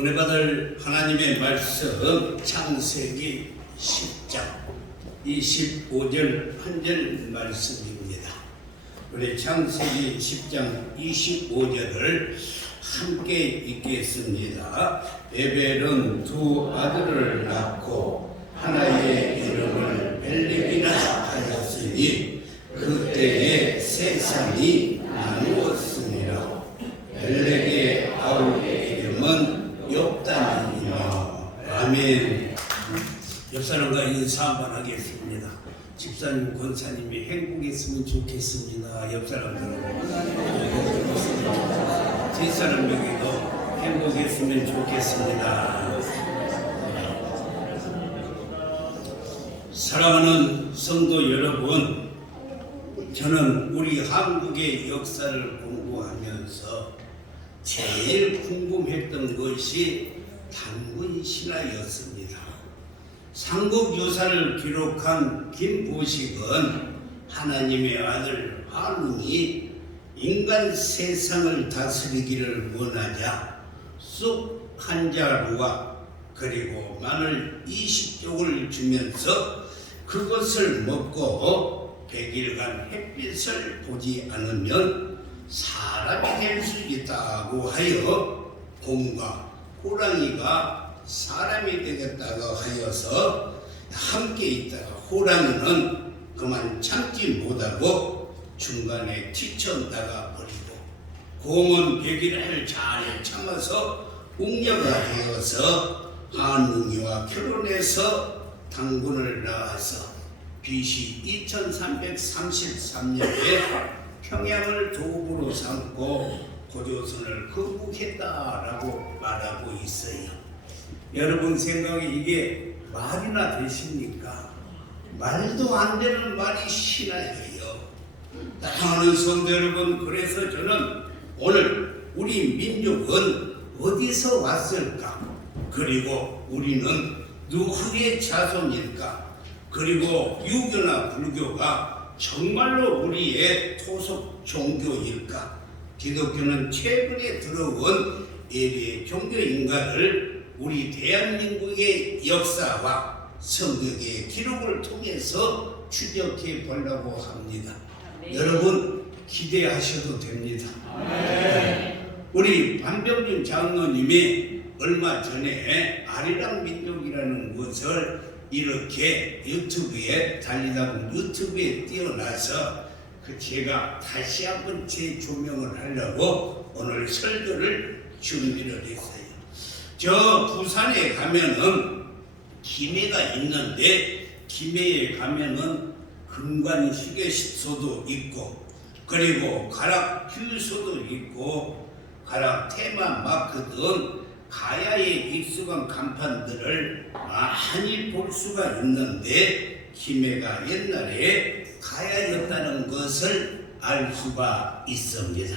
은혜 받을 하나님의 말씀 창세기 10장 25절 한 절 말씀입니다. 우리 창세기 10장 25절을 함께 읽겠습니다. 에벨은 두 아들을 낳고 하나의 이름을 벨렉이라 하였으니 그때에 세상이 나누었습니다. 벨렉의 아우의 이름은 욥단이며. 아멘. 옆 사람과 인사 한번 하겠습니다. 집사님, 권사님이 행복했으면 좋겠습니다. 옆 사람들하고 뒷사람에게도 행복했으면 좋겠습니다. 사랑하는 성도 여러분, 저는 우리 한국의 역사를 공부하면서 제일 궁금했던 것이 단군 신화였습니다. 삼국유사를 기록한 김보식은 하나님의 아들 한웅이 인간 세상을 다스리기를 원하자 쑥 한 자루와 그리고 마늘 20쪽을 주면서 그것을 먹고 100일간 햇빛을 보지 않으면 사람이 될 수 있다고 하여 곰과 호랑이가 사람이 되겠다고 하여서 함께 있다가 호랑이는 그만 참지 못하고 중간에 튀쳐나가 버리고 곰은 100일을 잘 참아서 웅녀가 되어서 한웅이와 결혼해서 단군을 낳아서 BC 2333년에 평양을 도읍으로 삼고 고조선을 극복했다라고 말하고 있어요. 여러분 생각에 이게 말이나 되십니까? 말도 안 되는 말이 신화예요. 사랑하는 성도 여러분, 그래서 저는 오늘 우리 민족은 어디서 왔을까? 그리고 우리는 누구의 자손일까? 그리고 유교나 불교가 정말로 우리의 토속 종교일까? 기독교는 최근에 들어온 예배 종교인가를 우리 대한민국의 역사와 성경의 기록을 통해서 추적해 보려고 합니다. 네. 여러분 기대하셔도 됩니다. 네. 우리 반병준 장로님이 얼마 전에 아리랑 민족이라는 것을 이렇게 유튜브에 달리다 보면 유튜브에 띄어나서 제가 다시 한번 재조명을 하려고 오늘 설교를 준비를 했어요. 저 부산에 가면은 김해가 있는데 김해에 가면은 금관 휴게소도 있고 그리고 가락 휴소도 있고 가락 테마마크 등 가야에 익숙한 간판들을 많이 볼 수가 있는데 김해가 옛날에 가야였다는 것을 알 수가 있습니다.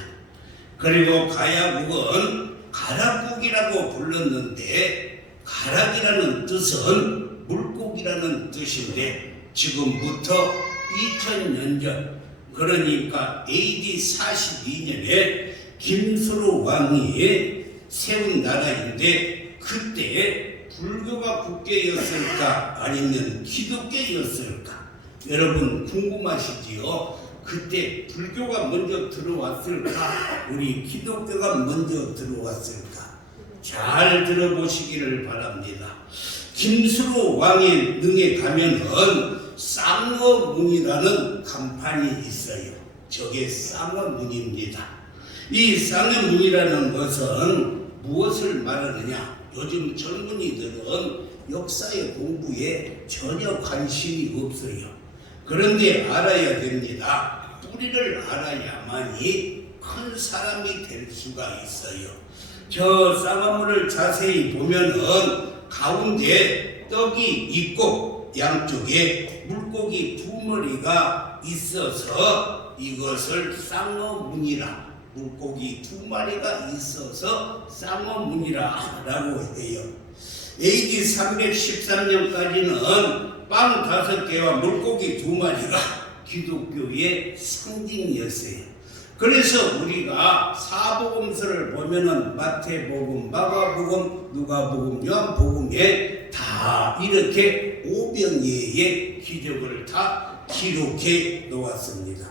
그리고 가야국은 가락국이라고 불렀는데 가락이라는 뜻은 물고기라는 뜻인데 지금부터 2000년 전 그러니까 AD 42년에 김수로 왕이 세운 나라인데 그때 불교가 국계였을까 아니면 기독교였을까? 여러분 궁금하시지요? 그때 불교가 먼저 들어왔을까? 우리 기독교가 먼저 들어왔을까? 잘 들어보시기를 바랍니다. 김수로 왕의 능에 가면은 쌍어문이라는 간판이 있어요. 저게 쌍어문입니다. 이 쌍어문이라는 것은 무엇을 말하느냐? 요즘 젊은이들은 역사의 공부에 전혀 관심이 없어요. 그런데 알아야 됩니다. 뿌리를 알아야만이 큰 사람이 될 수가 있어요. 저 쌍화물을 자세히 보면은 가운데 떡이 있고 양쪽에 물고기 두 마리가 있어서 이것을 쌍어문이라 물고기 두 마리가 있어서 쌍어문이라 라고 해요. AD 313년까지는 빵 5개와 물고기 2마리가 기독교의 상징이었어요. 그래서 우리가 사복음서를 보면은 마태복음, 마가복음, 누가복음, 요한복음에 다 이렇게 오병이어의 기적을 다 기록해 놓았습니다.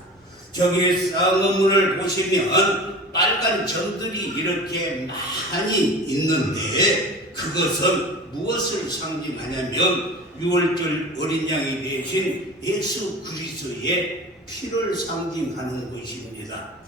저기 쌍어문을 보시면 빨간 점들이 이렇게 많이 있는데 그것은 무엇을 상징하냐면 6월절 어린 양이 되신 예수 그리스도의 피를 상징하는 것입니다.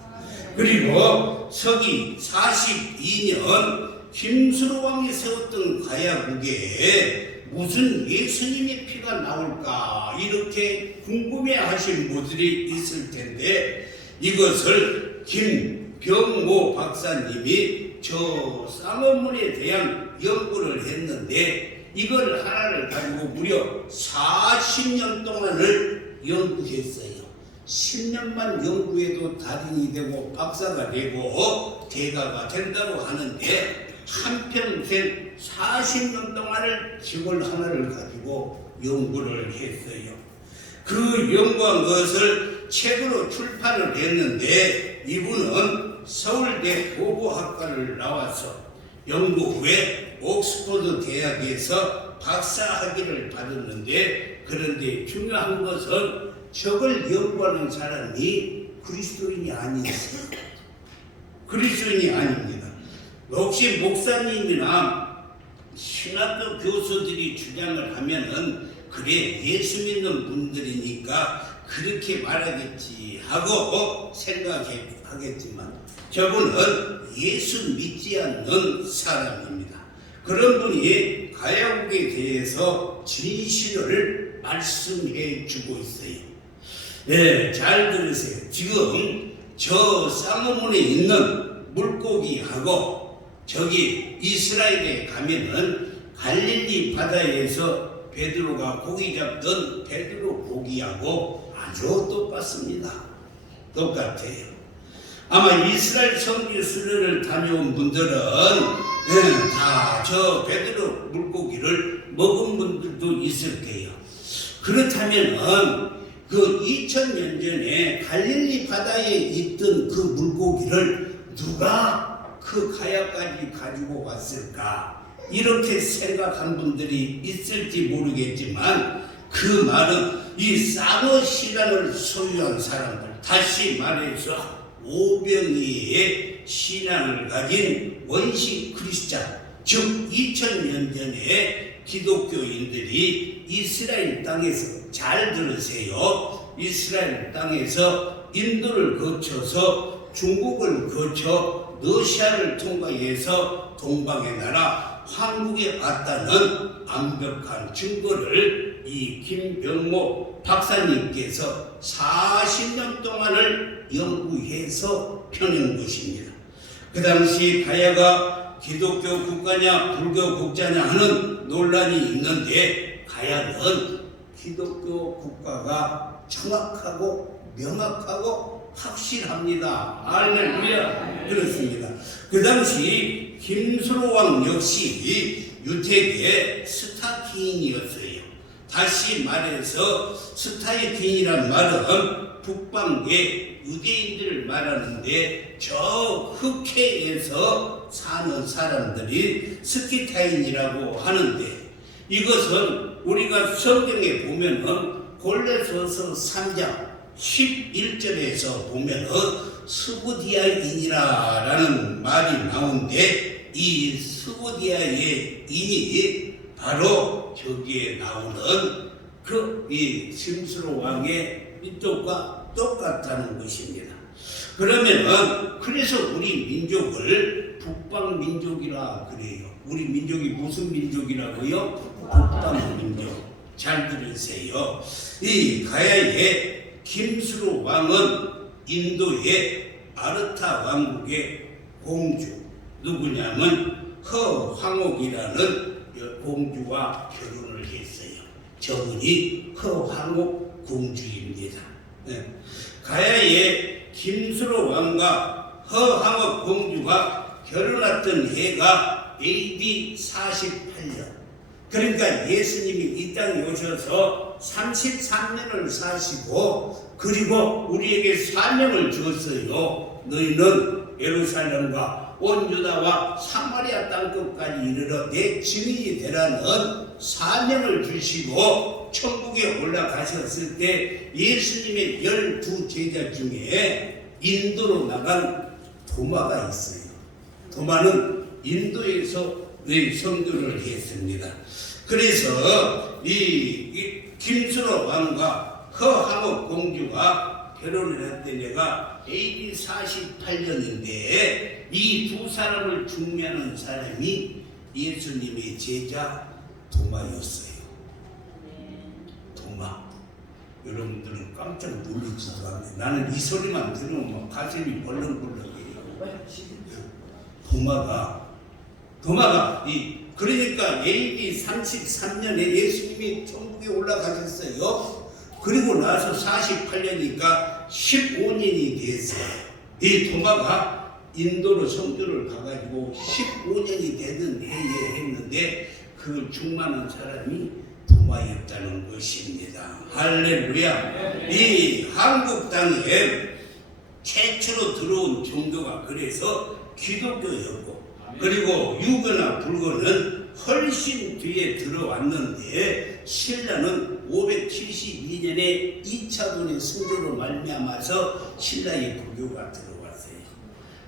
그리고 서기 42년 김수로 왕이 세웠던 가야국에 무슨 예수님의 피가 나올까 이렇게 궁금해하신 분들이 있을 텐데 이것을 김병모 박사님이 저 쌍어문에 대한 연구를 했는데 이걸 하나를 가지고 무려 40년 동안을 연구했어요. 10년만 연구해도 달인이 되고 박사가 되고 대가가 된다고 하는데 한평생 40년 동안을 직을 하나를 가지고 연구를 했어요. 그 연구한 것을 책으로 출판을 했는데 이분은 서울대 고고학과를 나와서 연구 후에 옥스퍼드 대학에서 박사학위를 받았는데 그런데 중요한 것은 저걸 연구하는 사람이 그리스도인이 아니었어요. 그리스도인이 아닙니다. 혹시 목사님이나 신학교 교수들이 주장을 하면은 그래 예수 믿는 분들이니까 그렇게 말하겠지 하고 생각하겠지만 저분은 예수 믿지 않는 사람입니다. 그런 분이 가야국에 대해서 진실을 말씀해 주고 있어요. 네, 잘 들으세요. 지금 저 쌍어문에 있는 물고기하고 저기 이스라엘에 가면은 갈릴리 바다에서 베드로가 고기 잡던 베드로 고기하고 아주 똑같습니다. 똑같아요. 아마 이스라엘 선교 순례를 다녀온 분들은 다 저 베드로 물고기를 먹은 분들도 있을 거예요. 그렇다면은 그 2000년 전에 갈릴리 바다에 있던 그 물고기를 누가 그 가야까지 가지고 왔을까? 이렇게 생각한 분들이 있을지 모르겠지만 그 말은 이 쌍어 신앙을 소유한 사람들, 다시 말해서 오병이의 신앙을 가진 원시 크리스찬, 즉 2000년 전에 기독교인들이 이스라엘 땅에서, 잘 들으세요, 이스라엘 땅에서 인도를 거쳐서 중국을 거쳐 러시아를 통과해서 동방의 나라 한국에 왔다는 완벽한 증거를 이 김병모 박사님께서 40년 동안을 연구해서 펴낸 것입니다. 그 당시 가야가 기독교 국가냐 불교 국가냐 하는 논란이 있는데 가야는 기독교 국가가 정확하고 명확하고 확실합니다. 할렐루야. 그렇습니다. 그 당시 김수로 왕 역시 유택의 스타킹이었어요. 다시 말해서 스타의 킹이란 말은 북방계 유대인들을 말하는데 저 흑해에서 사는 사람들이 스키타인이라고 하는데 이것은 우리가 성경에 보면은 골로새서 3장 11절에서 보면은 스부디아인이라는 말이 나오는데 이 스부디아의 인이 바로 저기에 나오는 그 이 심수로 왕의 민족과 똑같다는 것입니다. 그러면은 그래서 우리 민족을 북방 민족이라 그래요. 우리 민족이 무슨 민족이라고요? 북방 민족. 잘 들으세요. 이 가야의 김수로 왕은 인도의 마르타 왕국의 공주, 누구냐면 허황옥이라는 공주와 결혼을 했어요. 저분이 허황옥 공주입니다. 네. 가야의 김수로 왕과 허황옥 공주가 결혼했던 해가 AD 48년. 그러니까 예수님이 이 땅에 오셔서 33년을 사시고 그리고 우리에게 사명을 주었어요. 너희는 예루살렘과 온 유다와 사마리아 땅끝까지 이르러 내 증인이 되라는 사명을 주시고 천국에 올라가셨을 때 예수님의 12 제자 중에 인도로 나간 도마가 있어요. 도마는 인도에서 선교를 했습니다. 그래서 이 김수로 왕과 허하목 공주가 결혼을 할 때가 AD 48년인데 이 두 사람을 중매하는 사람이 예수님의 제자 도마였어요. 도마. 여러분들은 깜짝 놀랄지도 않아요. 나는 이 소리만 들으면 막 가슴이 벌렁벌렁해요. 도마가 그러니까 AD 33년에 예수님이 천국에 올라가셨어요. 그리고 나서 48년이니까 15년이 됐어요. 이 도마가 인도로 선교를 가가지고 15년이 되는 해에 했는데 그 중만한 사람이 도마였다는 것입니다. 할렐루야. 이 한국 땅에 최초로 들어온 종교가 그래서 기독교였고, 그리고 유교나 불교는 훨씬 뒤에 들어왔는데 신라는 572년에 2차분의 승조로 말미암아서 신라의 불교가 들어왔어요.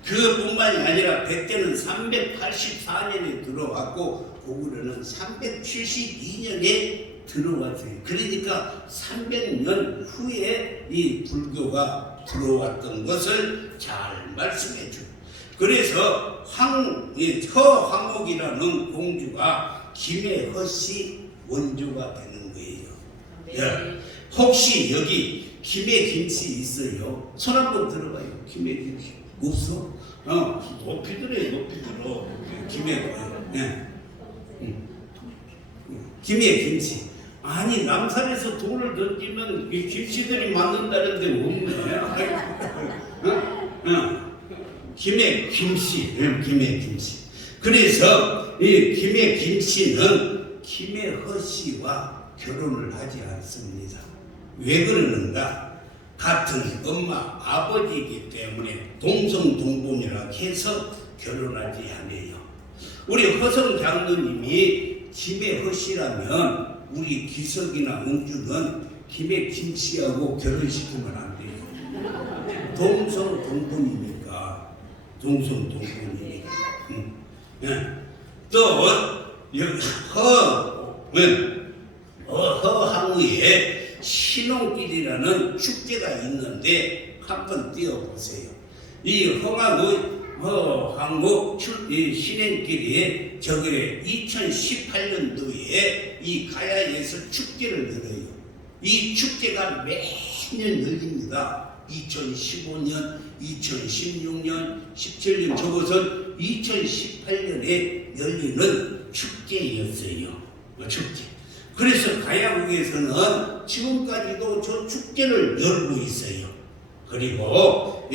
그뿐만이 아니라 백제는 384년에 들어왔고 고구려는 372년에 들어왔어요. 그러니까 300년 후에 이 불교가 들어왔던 것을 잘 말씀해 줍니다. 그래서 허황옥이라는 공주가 김해허씨 원조가 되는 거예요. 예. 혹시 여기 김해김씨 있어요? 손 한번 들어봐요. 김해김씨 없어? 높이 들어요. 높이 들어. 김해김씨. 아니 남산에서 돌을 던지면 이 김씨들이 맞는다는데 없네. 김해김씨. 그래서 이 김해김씨는 김해허씨와 결혼을 하지 않습니다. 왜 그러는가? 같은 엄마 아버지이기 때문에 동성동본이라 해서 결혼하지 않아요. 우리 허성 장로님이 김해허씨라면 우리 기석이나 은주는 김해김씨하고 결혼시키면 안 돼요. 동성동본이니까. 또 허항우에 신혼길이라는 축제가 있는데 한번 띄워보세요. 이 허항우 신행길이 저게 2018년도에 이 가야에서 축제를 열어요. 이 축제가 매년 열립니다. 2015년, 2016년, 17년 저것은 2018년에 열리는 축제였어요. 축제. 그래서 가야국에서는 지금까지도 저 축제를 열고 있어요. 그리고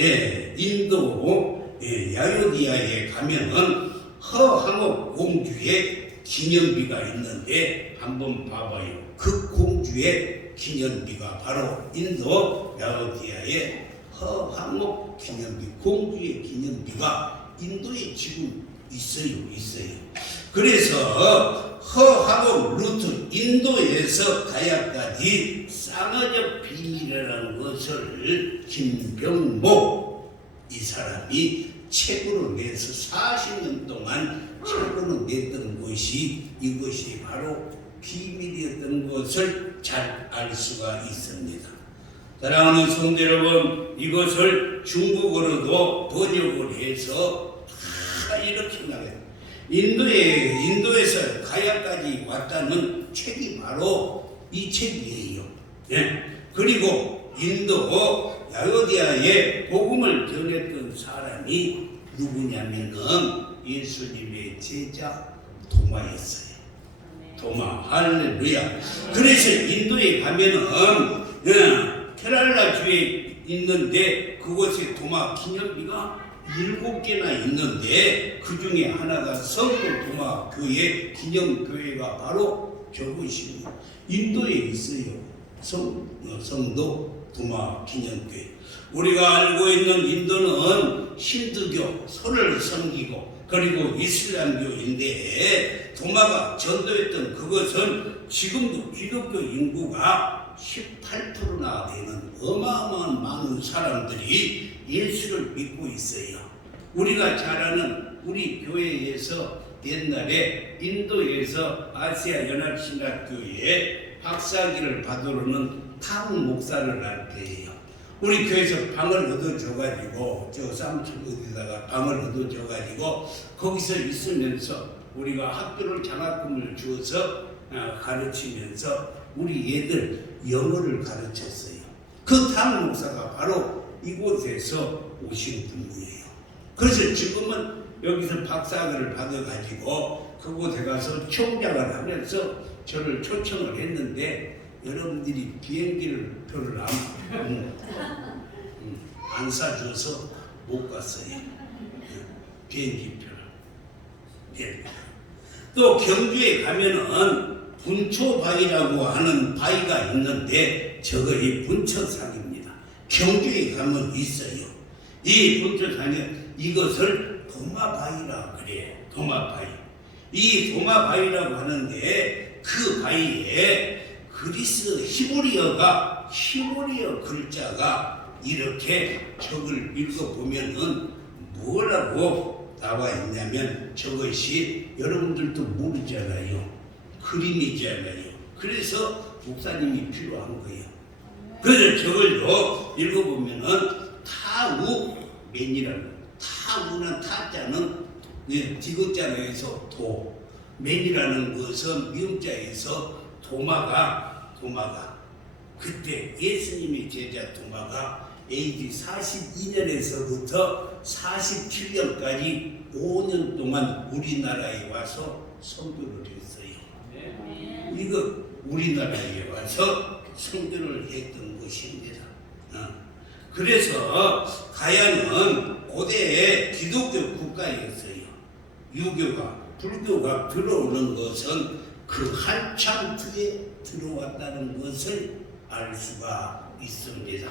인도 야요디아에 가면은 허항옥 공주의 기념비가 있는데 한번 봐봐요. 그 공주의 기념비가 바로 인도 야요디아의 허항옥 기념비, 공주의 기념비가 인도에 지금 있어요. 그래서 허항옥 루트 인도에서 가야까지 쌍어적 비밀이라는 것을 김병목 이 사람이 책으로 내서 40년 동안 책으로 냈던 것이 이것이 바로 비밀이었던 것을 잘 알 수가 있습니다. 사랑하는 성도 여러분, 이것을 중국어로도 번역을 해서 다 이렇게 나가요. 인도에서 가야까지 왔다는 책이 바로 이 책이에요. 그리고 인도 야요디아에 복음을 전했던 사람이 누구냐면은 예수님의 제자 도마였어요. 도마. 할렐루야. 그래서 인도에 가면은 케랄라주에 있는데 그곳에 도마 기념비가 7개나 있는데 그 중에 하나가 성도 도마 교회 기념교회가 바로 저것입니다. 인도에 있어요. 성도 도마 기념교회. 우리가 알고 있는 인도는 힌두교, 소를 섬기고 그리고 이슬람교인데 도마가 전도했던 그것은 지금도 기독교 인구가 18%나 되는 어마어마한 많은 사람들이 예수를 믿고 있어요. 우리가 잘 아는 우리 교회에서 옛날에 인도에서 아시아 연합신학교에 박사학위를 받으러는 탕 목사를 할 때예요. 우리 교회에서 방을 얻어줘가지고 저 쌍촌 어디다가 방을 얻어줘가지고 거기서 있으면서 우리가 학교를 장학금을 주어서 가르치면서 우리 애들 영어를 가르쳤어요. 그 탕 목사가 바로 이곳에서 오신 분이에요. 그래서 지금은 여기서 박사학위를 받아가지고 그곳에 가서 총장을 하면서 저를 초청을 했는데 여러분들이 비행기를 표를 안 사줘서 못 갔어요. 비행기 표를. 예. 또 경주에 가면은 분초바위라고 하는 바위가 있는데 저거이 분초산입니다. 경주에 가면 있어요. 이 분초산에 이것을 도마바위라 그래. 도마바위. 이 도마바위라고 하는데 그 바위에 그리스 히브리어 글자가 이렇게 적을 읽어보면은 뭐라고 나와 있냐면 저것이 여러분들도 모르잖아요. 그림이잖아요. 그래서 목사님이 필요한 거예요. 그래서 저걸로 읽어보면은 타우맨이라고. 타우는 타자는 디귿자에서 도, 맨이라는 것은 미음자에서 도마가 그때 예수님의 제자 도마가 AD 42년에서부터 47년까지 5년 동안 우리나라에 와서 선교를 했어요. 이거 우리나라에 와서 선교를 했던 것입니다. 그래서 가야는 고대의 기독교 국가였어요. 유교가 불교가 들어오는 것은 그 한참 뒤에 들어왔다는 것을 알 수가 있습니다.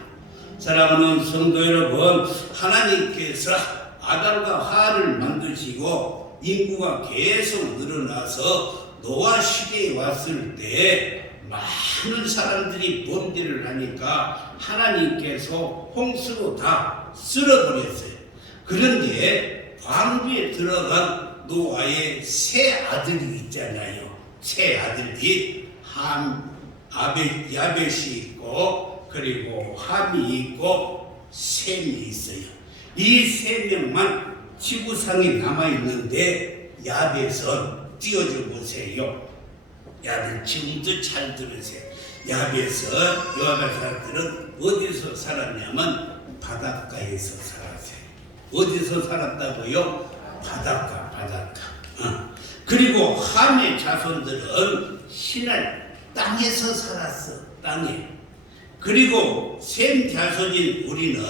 사랑하는 성도 여러분, 하나님께서 아담과 하와를 만드시고 인구가 계속 늘어나서 노아 시대에 왔을 때 많은 사람들이 범죄를 하니까 하나님께서 홍수로 다 쓸어버렸어요. 그런데 광주에 들어간 노아의 세 아들이 있잖아요. 세 아들이 야벳이 있고 그리고 함이 있고 셈이 있어요. 이 세 명만 지구상에 남아있는데 야벳은 띄워줘 보세요. 야들 지금도 잘 들으세요. 야벳은 여호와 사람들은 어디서 살았냐면 바닷가에서 살았어요. 어디서 살았다고요? 바닷가. 그리고 함의 자손들은 신할 땅에서 살았어. 땅에. 그리고 셈 자손인 우리는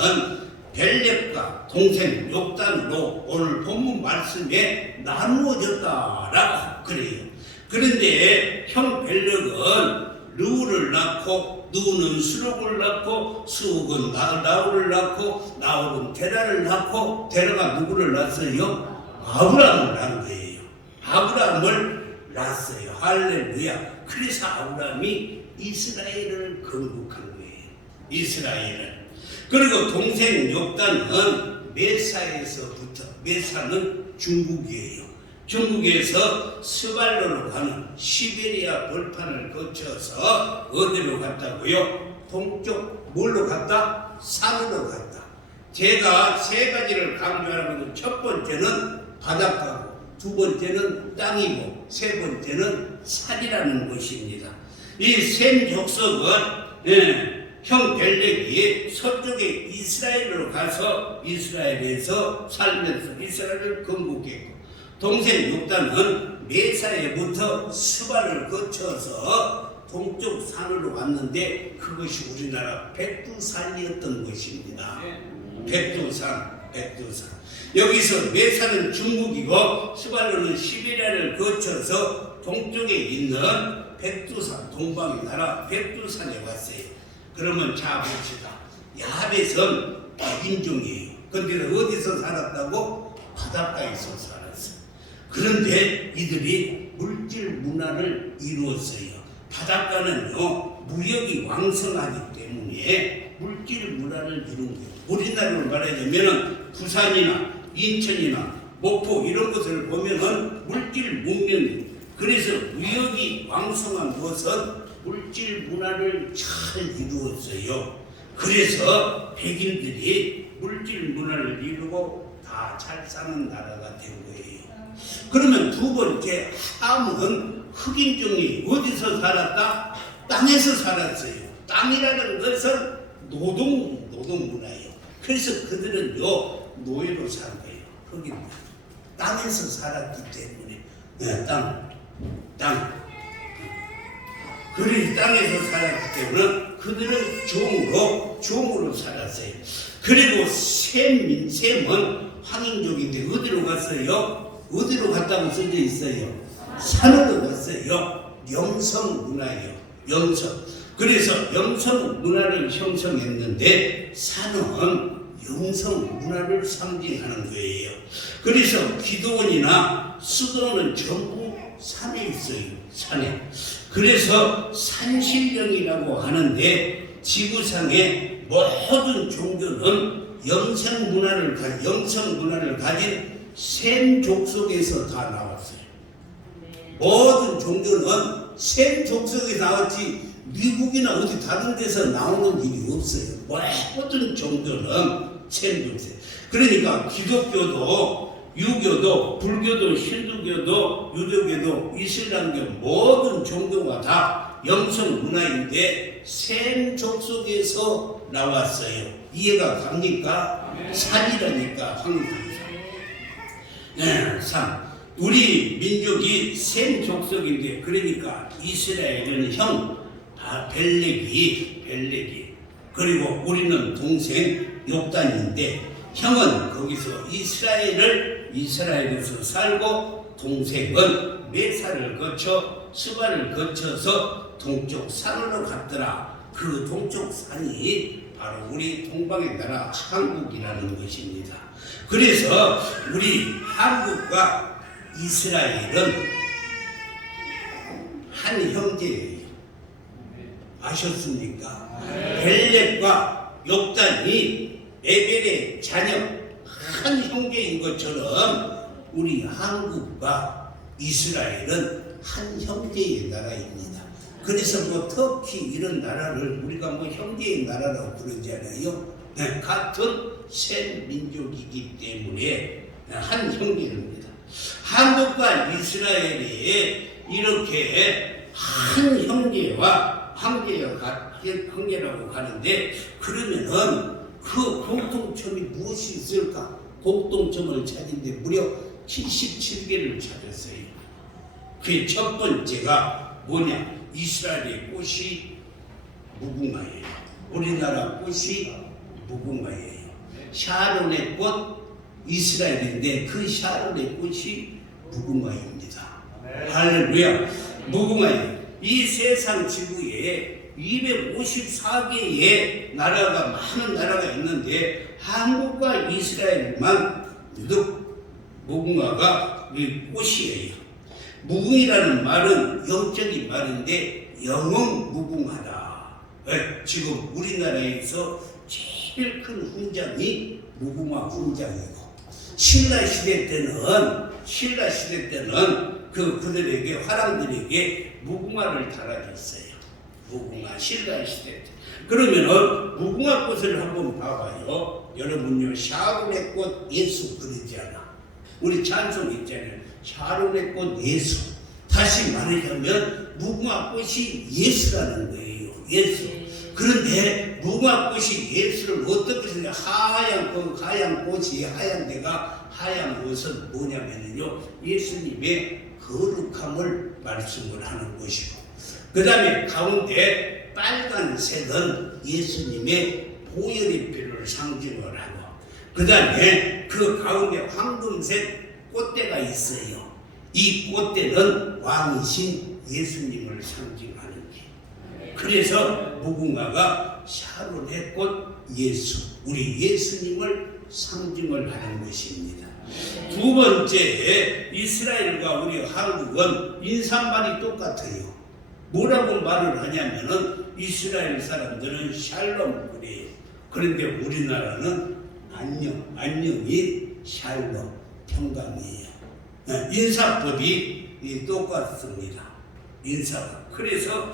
벨렙과 동생 욕단으로 오늘 본문 말씀에 나누어졌다라고 그래요. 그런데 형 벨렙은 르우를 낳고 누우는 수룩을 낳고 수룩은 나홀을 낳고 나홀은 데라를 낳고 데라가 누구를 낳았어요? 아브라함을 낳은 거예요. 아브라함을 낳았어요. 할렐루야. 그래서 아브라함이 이스라엘을 건국한 거예요. 이스라엘을. 그리고 동생 욕단은 메사에서부터, 메사는 중국이에요. 중국에서 스발로로 가는 시베리아 벌판을 거쳐서 어디로 갔다고요? 동쪽 뭘로 갔다? 산으로 갔다. 제가 세 가지를 강조하는 첫 번째는 바닷가고, 두 번째는 땅이고, 세 번째는 산이라는 것입니다. 이 셈 족속은 형 벨렉이 서쪽에 이스라엘로 가서 이스라엘에서 살면서 이스라엘을 건국했고, 동생 욕단은 메사에부터 스발을 거쳐서 동쪽 산으로 왔는데 그것이 우리나라 백두산이었던 것입니다. 백두산. 여기서 메사는 중국이고 스발로는 시베리아를 거쳐서 동쪽에 있는 백두산, 동방의 나라 백두산에 왔어요. 그러면 자 봅시다. 야벳은 백인종이에요. 근데 어디서 살았다고? 바닷가에서 살았어요. 그런데 이들이 물질 문화를 이루었어요. 바닷가는요 무역이 왕성하기 때문에 물질 문화를 이룬 거예요. 우리나라로 말하자면 부산이나 인천이나 목포 이런 것을 보면은 물질 문명이에요. 그래서 무역이 왕성한 것은 물질 문화를 잘 이루었어요. 그래서 백인들이 물질 문화를 이루고 다 잘 사는 나라가 된 거예요. 그러면 두 번째, 함은 흑인종이 어디서 살았다? 땅에서 살았어요. 땅이라는 것은 노동 문화예요. 그래서 그들은요 노예로 산 거예요. 흑인들 땅에서 살았기 때문에 땅. 그래서 땅에서 살았기 때문에 그들은 종으로 살았어요. 그리고 셈은 황인족인데 어디로 갔어요? 어디로 갔다고 써져 있어요? 산으로 갔어요. 영성 문화예요. 영성. 그래서 영성 문화를 형성했는데 산은 영성 문화를 상징하는 거예요. 그래서 기도원이나 수도는 전부 산에 있어요. 산에. 그래서 산신령이라고 하는데 지구상의 모든 종교는 영성 문화를 가진 셈 족속에서 다 나왔어요. 모든 종교는 셈 족속에 나왔지 미국이나 어디 다른 데서 나오는 일이 없어요. 모든 종교는 셈 족속. 그러니까 기독교도 유교도 불교도 힌두교도 유대교도 이슬람교 모든 종교가 다 영성 문화인데 셈 족속에서 나왔어요. 이해가 갑니까? 산이라니까 황금산. 네, 산. 우리 민족이 셈 족속인데 그러니까 이스라엘은 벨렉이 그리고 우리는 동생 욕단인데 형은 거기서 이스라엘에서 살고 동생은 메사를 거쳐 스바를 거쳐서 동쪽 산으로 갔더라. 그 동쪽 산이 바로 우리 동방의 나라 한국이라는 것입니다. 그래서 우리 한국과 이스라엘은 한 형제예요. 아셨습니까? 벨렉과 욕단이 에벨의 자녀 한 형제인 것처럼 우리 한국과 이스라엘은 한 형제의 나라입니다. 그래서 뭐 터키 이런 나라를 우리가 뭐 형제의 나라라고 그러잖아요. 네, 같은 셈 민족이기 때문에 한 형제입니다. 한국과 이스라엘이 이렇게 한 형제와 형제라고 하는데 그러면은 그 공통점이 무엇이 있을까? 공통점을 찾는데 무려 77개를 찾았어요. 그 첫 번째가 뭐냐? 이스라엘의 꽃이 무궁화예요. 우리나라 꽃이 무궁화예요. 샤론의 꽃 이스라엘인데 그 샤론의 꽃이 무궁화입니다. 할렐루야. 무궁화예요. 이 세상 지구에 254개의 많은 나라가 있는데 한국과 이스라엘만 유독 무궁화가 꽃이에요. 무궁이라는 말은 영적인 말인데 영웅 무궁하다. 지금 우리나라에서 제일 큰 훈장이 무궁화 훈장이고 신라 시대 때는 그들에게 화랑들에게 무궁화를 달아줬어요. 무궁화 신라 시대 때. 그러면은 무궁화 꽃을 한번 봐봐요. 여러분요 샤론의 꽃 예수 그러잖아. 우리 찬송 있잖아요. 샤론의 꽃 예수. 다시 말하자면 무궁화 꽃이 예수라는 거예요. 예수. 그런데 무궁화 꽃이 예수를 어떻게 생각해? 하얀 꽃이 하얀 데가 하얀 것은 뭐냐면요 예수님의 거룩함을 말씀을 하는 것이고 그 다음에 가운데 빨간색은 예수님의 보혈의 피를 상징을 하고 그 다음에 그 가운데 황금색 꽃대가 있어요. 이 꽃대는 왕이신 예수님을 상징하는 게 그래서 무궁화가 샤론의 꽃 예수, 우리 예수님을 상징을 하는 것입니다. 두 번째, 이스라엘과 우리 한국은 인사말이 똑같아요. 뭐라고 말을 하냐면은 이스라엘 사람들은 샬롬 그래요. 그런데 우리나라는 안녕이 샬롬, 평강이에요. 인사법이 똑같습니다. 인사가. 그래서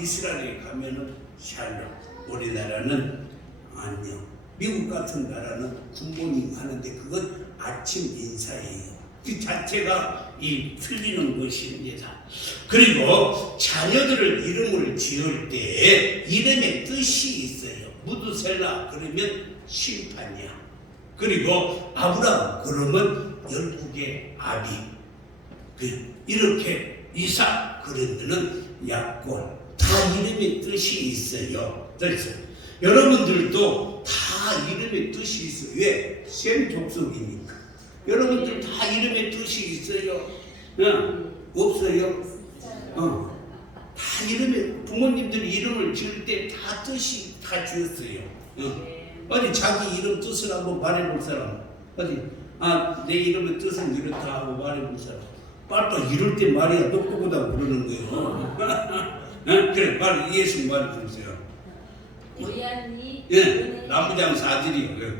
이스라엘에 가면은 샬롬, 우리나라는 안녕. 미국 같은 나라는 굿모닝 하는데 그건 아침 인사예요. 그 자체가 틀리는 것입니다. 그리고 자녀들을 이름을 지을 때 이름의 뜻이 있어요. 무드셀라 그러면 심판이야. 그리고 아브람 그러면 열국의 아비. 이렇게 이삭 그러면은 야곱. 다 이름의 뜻이 있어요. 그래서 여러분들도 다 이름의 뜻이 있어요. 왜? 셈 족속이니까. 여러분들 다 이름의 뜻이 있어요. 없어요? 다 이름의, 부모님들이 이름을 지을 때 다 뜻이 다 지었어요. 어디 자기 이름 뜻을 한번 말해볼 사람? 어디? 내 이름의 뜻은 이렇다 하고 말해볼 사람? 빨리 이럴 때 말이야 똑똑하다 그러는 거예요. 그래, 빨리 예수 말해주세요. 고양이. 나무장사 아들이요.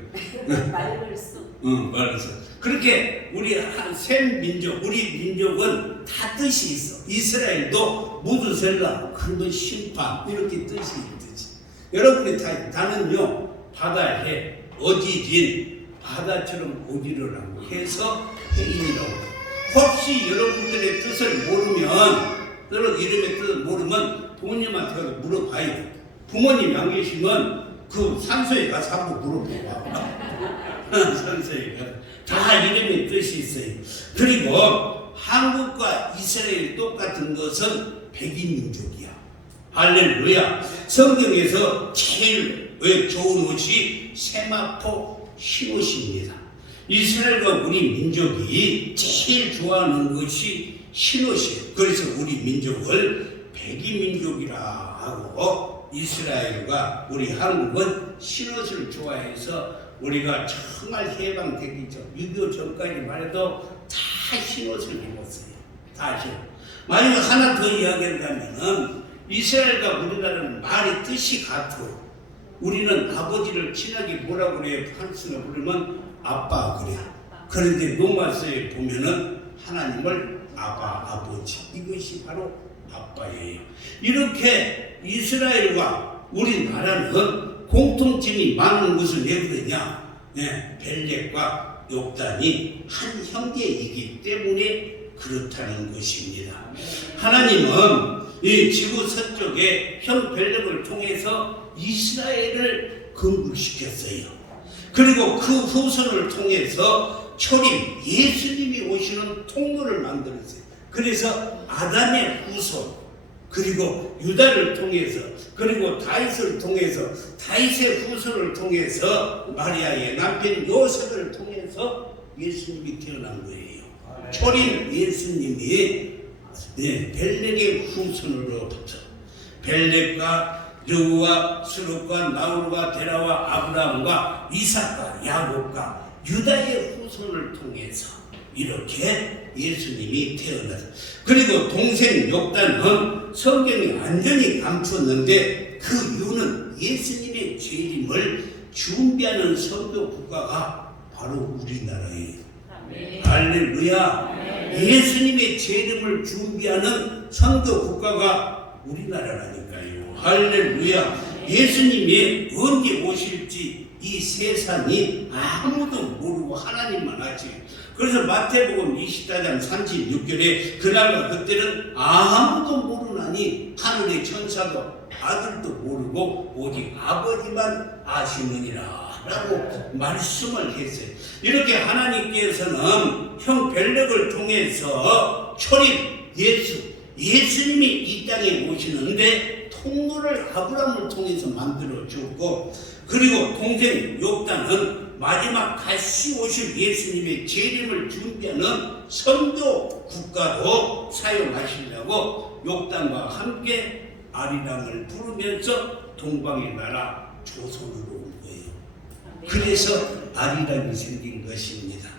말벌써. 말해서. 그렇게 우리 셈 민족, 우리 민족은 다 뜻이 있어. 이스라엘도 무드셀라, 그러면 심판, 이렇게 뜻이 있듯이. 여러분이 나는요, 바다에 어지진 바다처럼 오기를 하고 해서 해인이라고. 혹시 여러분들의 뜻을 모르면, 여러분 이름의 뜻을 모르면 부모님한테 물어봐요. 부모님 안 계시면 그 산소에 가서 한번 물어봐봐. 산소에 가서. 다 이름의 뜻이 있어요. 그리고 한국과 이스라엘 똑같은 것은 백인민족이야. 할렐루야. 성경에서 제일 좋은 옷이 세마포 흰옷입니다. 이스라엘과 우리 민족이 제일 좋아하는 것이 흰옷이에요. 그래서 우리 민족을 백인민족이라 하고 이스라엘과 우리 한국은 흰옷을 좋아해서 우리가 정말 해방되기 전 6.25 전까지만 해도 다 흰옷을 입었어요. 다 흰. 만약 하나 더 이야기를 하면은 이스라엘과 우리나라는 말의 뜻이 같아요. 우리는 아버지를 친하게 뭐라고 그래요? 한스가 부르면 아빠 그래. 그런데 로마서에 보면은 하나님을 아버지. 이것이 바로 아빠예요. 이렇게 이스라엘과 우리나라는 공통점이 많은 것을 왜 그러냐? 벨렉과 욕단이 한 형제이기 때문에 그렇다는 것입니다. 하나님은 이 지구 서쪽에 형 벨렉을 통해서 이스라엘을 건국시켰어요. 그리고 그 후손을 통해서 초림 예수님이 오시는 통로를 만들었어요. 그래서 아담의 후손, 그리고 유다를 통해서, 그리고 다윗을 통해서, 다윗의 후손을 통해서, 마리아의 남편 요셉을 통해서 예수님이 태어난 거예요. 초림 예수님이 벨렉의 후손으로부터 벨렉과 르우와 수룩과 나홀과 데라와 아브라함과 이삭과 야곱과 유다의 후손을 통해서 이렇게 예수님이 태어났어요. 그리고 동생 욕단은 성경이 완전히 감췄는데 그 이유는 예수님의 재림을 준비하는 선교 국가가 바로 우리나라예요. 할렐루야. 예수님의 재림을 준비하는 선교 국가가 우리나라라니까요. 할렐루야. 예수님이 언제 오실지 이 세상이 아무도 모르고 하나님만 알지. 그래서 마태복음 24장 36절에 그날과 그때는 아무도 모르나니 하늘의 천사도 아들도 모르고 오직 아버지만 아시느니라 라고 말씀을 했어요. 이렇게 하나님께서는 형 벨렉을 통해서 초림 예수님이 이 땅에 오시는데 통로를 아브라함을 통해서 만들어 줬고, 그리고 동생 욕단은 마지막 다시 오실 예수님의 재림을 준비하는 선교 국가로 사용하시려고 욕단과 함께 아리랑을 부르면서 동방의 나라 조선으로 온 거예요. 그래서 아리랑이 생긴 것입니다.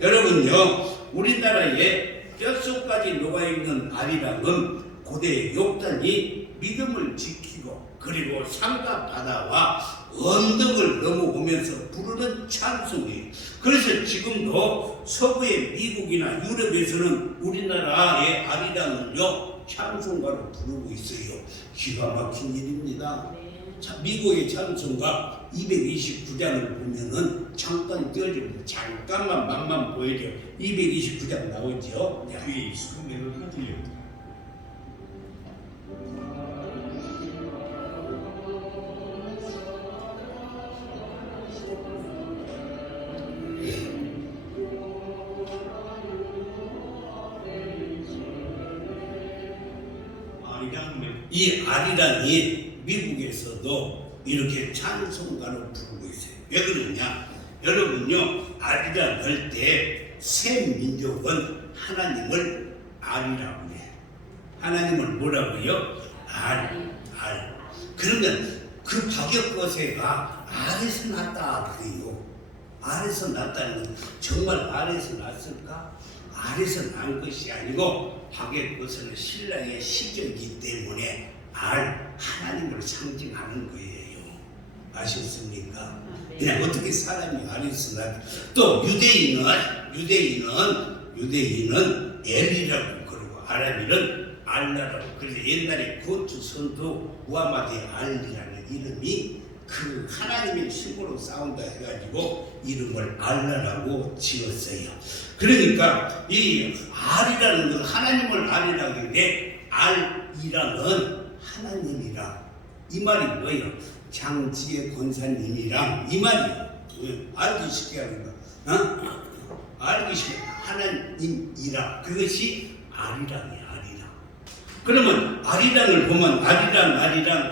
여러분요, 우리나라에 뼛속까지 녹아있는 아리랑은 고대 욕단이 믿음을 지키고 그리고 산과 바다와 언덕을 넘어오면서 부르는 찬송이에요. 그래서 지금도 서부의 미국이나 유럽에서는 우리나라의 아리랑을요 찬송가로 부르고 있어요. 기가 막힌 일입니다. 미국의 찬송가 229장을 보면은 잠깐 띄워줍니다. 잠깐만 맛만 보여줘. 229장 나오죠. 귀에 익숙한 멜로디가 들려요. 아리랑 멜로디. 이 아리랑이 미국에서도 이렇게 찬송가를 부르고 있어요. 왜 그러냐? 여러분요, 아리랑 할 때 새 민족은 하나님을 알이라고 해요. 하나님을 뭐라고요? 알. 그러면 그 박역거세가 알에서 났다 그래요. 알에서 났다는 건 정말 알에서 났을까? 알에서 난 것이 아니고 박역거세는 신랑의 시적이기 때문에 하나님을 상징하는 거예요. 아셨습니까? 그냥 어떻게 사람이 알에서 나? 또 유대인은 엘이라고 그러고 아람인은 알라라고. 그래서 옛날에 고추 선두 무하마드 알리라는 이름이 그 하나님의 신으로 싸운다 해가지고 이름을 알라라고 지었어요. 그러니까 이 알이라는 건 하나님을 알이라고 하는데 알이라는 하나님이라 이 말이 뭐예요? 장지의 권사님이랑 이 말이에요. 알기 쉽게 하는 거. 알기 쉽게 하나님이라 그것이 아리랑이야. 아리랑. 그러면 아리랑을 보면 아리랑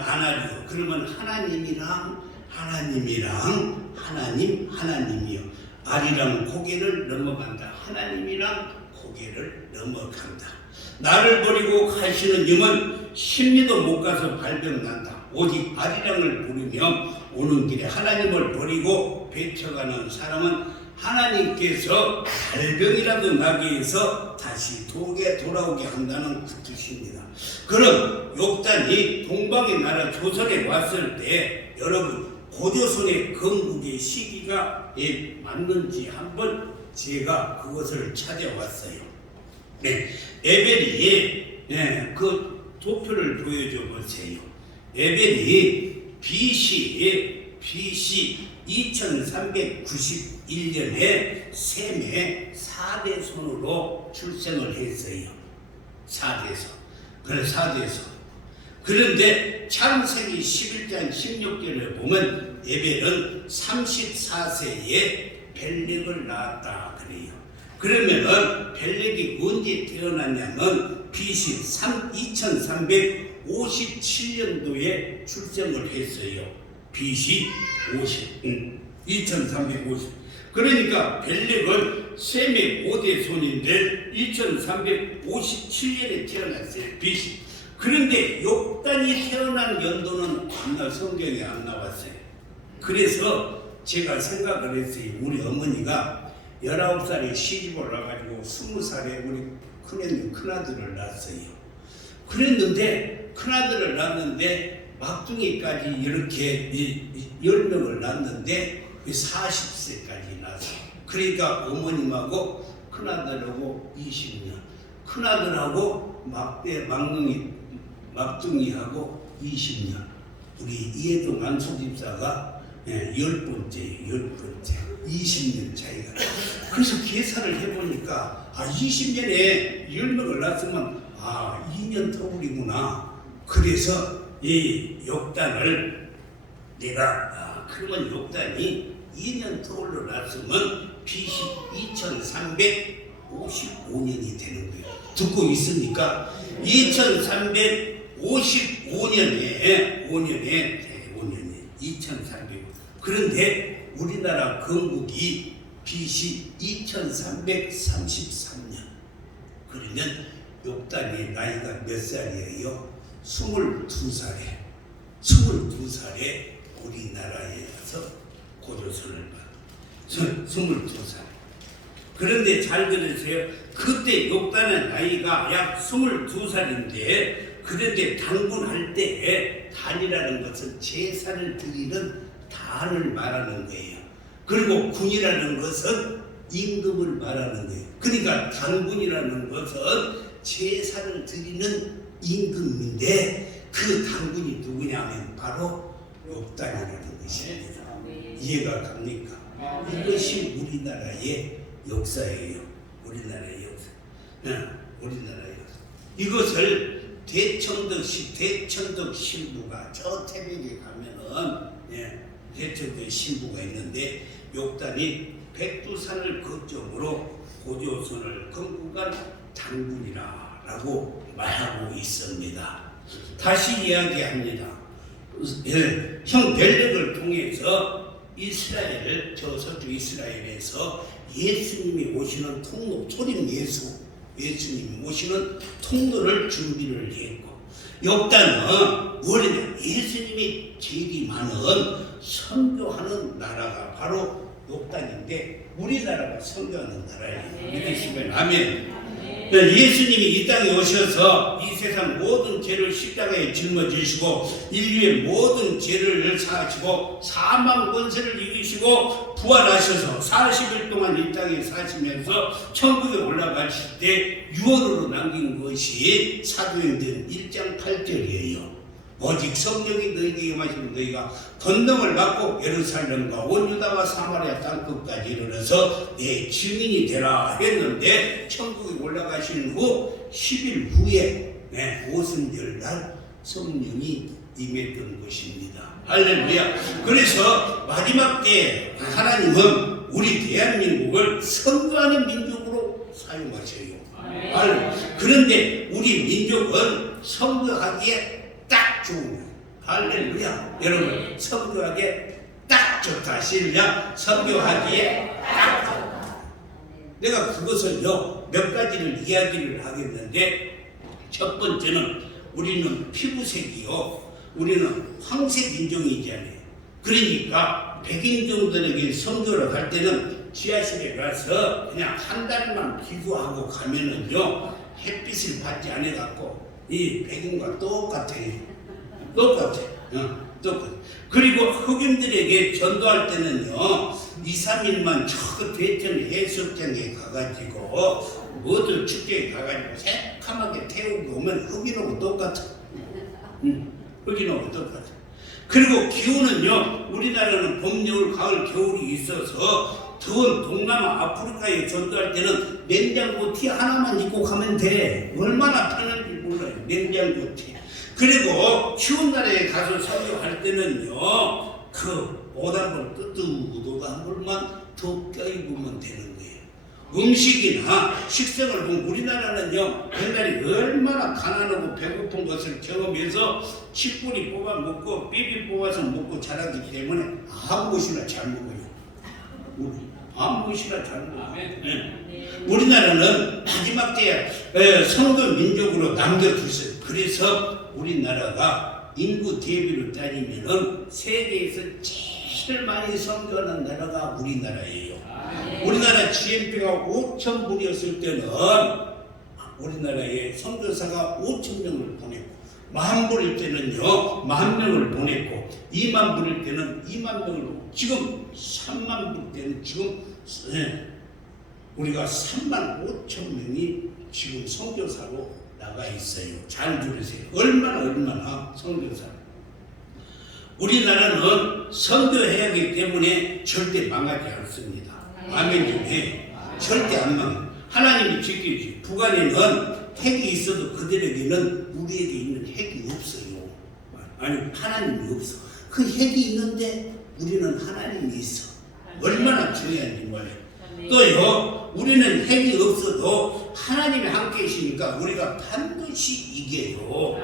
아나리요. 그러면 하나님이랑 하나님이요. 아리랑 고개를 넘어간다. 하나님이랑 고개를 넘어간다. 나를 버리고 가시는 님은 10리도 못 가서 발병난다. 오직 아리랑을 부르며 오는 길에 하나님을 버리고 배쳐가는 사람은 하나님께서 발병이라도 나게 해서 다시 돌아오게 한다는 그 뜻입니다. 그럼 욕단이 동방의 나라 조선에 왔을 때 여러분 고조선의 건국의 시기가 맞는지 한번 제가 그것을 찾아왔어요. 에벨이 그 도표를 보여줘 보세요. 에벨이 BC 2391년에 셈의 4대손으로 출생을 했어요. 4대손. 그래서 4대손. 그런데 창세기 11장 16절에 보면 에벨은 34세에 벨렉을 낳았다 그래요. 그러면은 벨렉이 언제 태어났냐면 BC 2357년도에 출생을 했어요. BC 2350. 그러니까 벨렉은 셈의 5대 손인데 2357년에 태어났어요. BC. 그런데 욕단이 태어난 연도는 성경에 안 나왔어요. 그래서 제가 생각을 했어요. 우리 어머니가 19살에 시집을 나가지고 20살에 우리 큰아들을 낳았어요. 그랬는데 큰아들을 낳았는데 막둥이까지 이렇게 10명을 낳았는데 40세까지 낳았어요. 그러니까 어머님하고 큰아들하고 20년, 큰아들하고 막둥이하고 20년. 우리 이해동 안소집사가 10번째 20년 차이가. 그래서 계산을 해보니까 20년에 10명을 낳았으면 2년 터울이구나. 그래서 이 욕단을 내가 그러면 욕단이 2년 터울로 낳았으면 BC 2355년이 되는 거예요. 듣고 있습니까? 2355년에 2300. 그런데 우리나라 건국이 BC 2333년. 그러면 욕단의 나이가 몇 살이에요? 22살에 우리나라에 와서 고조선을 받아. 22살. 그런데 잘 들으세요. 그때 욕단의 나이가 약 22살인데, 그런데 당군할 때 단이라는 것은 제사를 드리는 단을 말하는 거예요. 그리고 군이라는 것은 임금을 말하는 거예요. 그러니까 당군이라는 것은 제사를 드리는 임금인데, 그 당군이 누구냐면 바로 욕단이라는 것입니다. 이해가 갑니까? 이것이 우리나라의 역사예요. 우리나라의 역사. 우리나라의 역사. 이것을 대천덕 신부가 저 태백에 가면은, 대천덕 신부가 있는데, 욕단이 백두산을 거점으로 고조선을 건국한 당군이라고 말하고 있습니다. 다시 이야기합니다. 형 벨렉을 통해서 이스라엘, 저서쪽 이스라엘에서 예수님이 오시는 통로, 초림 예수님이 오시는 통로를 준비를 했고, 욕단은 뭐냐? 예수님이 제일 많은 선교하는 나라가 바로 욕단인데, 우리나라가 선교하는 나라예요. 믿으시면 아멘. 예수님이 이 땅에 오셔서 이 세상 모든 죄를 십자가에 짊어지시고 인류의 모든 죄를 사하시고 사망 권세를 이기시고 부활하셔서 40일 동안 이 땅에 사시면서 천국에 올라가실 때 유언으로 남긴 것이 사도행전 1장 8절이에요. 오직 성령이 너희에게 임하시면 너희가 권능을 받고 예루살렘과 온 유다와 사마리아 땅끝까지 이르러서 내 증인이 되라 했는데, 천국에 올라가신 후 10일 후에 오순절날 성령이 임했던 것입니다. 할렐루야. 그래서 마지막 때 하나님은 우리 대한민국을 선교하는 민족으로 사용하셔요. 그런데 우리 민족은 선교하기에 딱 좋은 거예요. 할렐루야. 여러분, 선교하기에 딱 좋다. 시작. 선교하기에 딱 좋다. 내가 그것을요, 몇 가지를 이야기를 하겠는데, 첫 번째는 우리는 피부색이요, 우리는 황색 인종이잖아요. 그러니까 백인종들에게 선교를 갈 때는 지하실에 가서 그냥 한 달만 기도하고 가면은요, 햇빛을 받지 않아갖고 이 백인과 똑같아요. 똑같아. 그리고 흑인들에게 전도할 때는요, 2, 3일만 저 대천 해수욕장에 가가지고 모두 축제에 가가지고 새카맣게 태우고 오면 흑인하고 똑같아. 흑인하고 똑같아. 그리고 기후는요, 우리나라는 봄, 여름, 가을, 겨울이 있어서 더운 동남아, 아프리카에 전도할 때는 냉장고 티 하나만 입고 가면 돼. 얼마나 편한지 몰라요. 냉장고 티. 그리고 추운 나라에 가서 선교할 때는요, 그 옷 한 벌, 뜨뜻한 벌만 더 껴입으면 되는 거예요. 음식이나 식성을 보면 우리나라는요, 옛날에 얼마나 가난하고 배고픈 것을 경험해서 칡뿌리 뽑아 먹고 삐비 뽑아서 먹고 자라기 때문에 아무 것이나 잘 먹어요. 아무 것이나 잘 먹어요. 우리나라는 마지막 때에 선거 민족으로 남겨두셨어요. 그래서 우리나라가 인구 대비로 따지면은 세계에서 제일 많이 선교하는 나라가 우리나라예요. 우리나라 GNP가 5,000불이었을 때는 우리나라에 선교사가 5,000명을 보냈고, 10,000불일 때는요 10,000명을 보냈고, 20,000불일 때는 20,000명을, 지금 30,000불 때는 지금 우리가 35,000명이 지금 선교사로 나가 있어요. 잘 들으세요. 얼마나 선교사. 우리나라는 선교해야 하기 때문에 절대 망하지 않습니다. 아멘 좀 해. 절대 안 망해. 하나님이 지키지. 북한에는 핵이 있어도 그들에게는 우리에게 있는 핵이 없어요. 아니, 하나님이 없어. 그 핵이 있는데 우리는 하나님이 있어. 얼마나 중요한지 몰라요. 또요, 우리는 핵이 없어도 하나님이 함께 계시니까 우리가 반드시 이겨요.